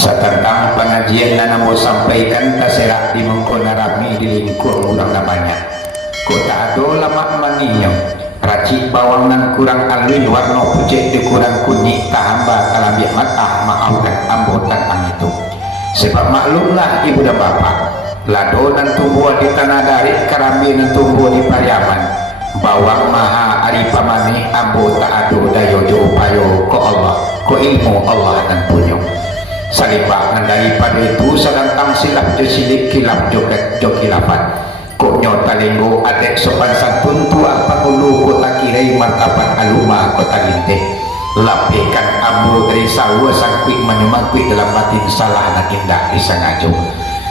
Satentang pengajian yang mau sampaikan terserak di mengkona rami di lingkup kurang banyak. Kota ado lama maninyo racik bawangan kurang alun warna pucet di kurang kunyit tahamba kalambiak mata maafkan ambotan ang itu. Sebab maklumlah ibu dan bapak, lado dan tumbuh di tanah dari karambi dan tumbuh di pariaman. Bawang maha aripamani ambo tak ado dayo upayo ko Allah, ko ilmu Allah dan punyo. Salibangan daripada itu sedang silap jesilik kilap jokilapan. Kok nyota linggo adek sopan santun tua pakulu kota kirai martabat aluma kota linteh. Lapikan ambo dari sawa sangkui menyemangkui dalam batin salah dan indah disengajo.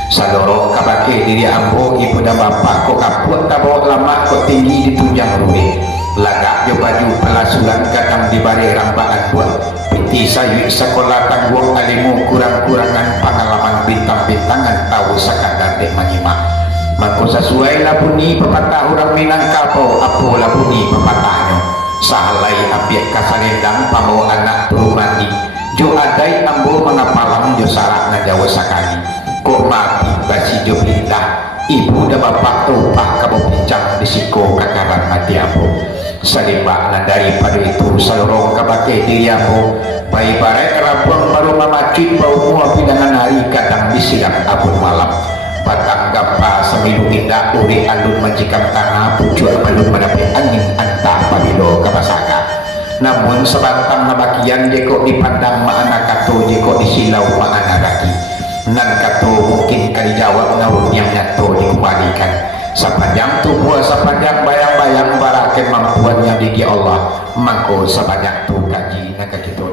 Sadorong kabake diri ambo ibu dan bapak kok kaput tabawa lama kok tinggi ditunjang ruih. Lagak jo baju pelasuran kadang dibari rambaan buat piti sayu sekolah tangguh alimu kurang-kurangan pengalaman bintang-bintangan tahu sekadar dek menyimak. Maka sesuai labuni pepatah orang Minangkabau apo labuni pepatahnya sahalai ambiak kasalendang pamau anak perumani jo adai ambo mengapalang jo sarak ngajawa sakali kok mati basi jo belindah ibu dan bapak tupah kamu pincang disiko kakaran mati ambo salimbak dan daripada itu salurong kabake diri ambo bayi barek rabuang baru mamacit bau mua pidangan hari kadang disiram abun malam batang gapa semilu tindak uri alun majikan tanah pucuk alun mendapat angin antah pabilo kabasaka namun sebantang nabakian jeko dipandang ma'ana kato jeko disilau ma'ana raki nan kato mungkin kali jawab naun yang nyato dikembalikan sepanjang tubuh sepanjang bayang-bayang baraken mampuan yang diki Allah mangko sepanjang tu kaji nak kita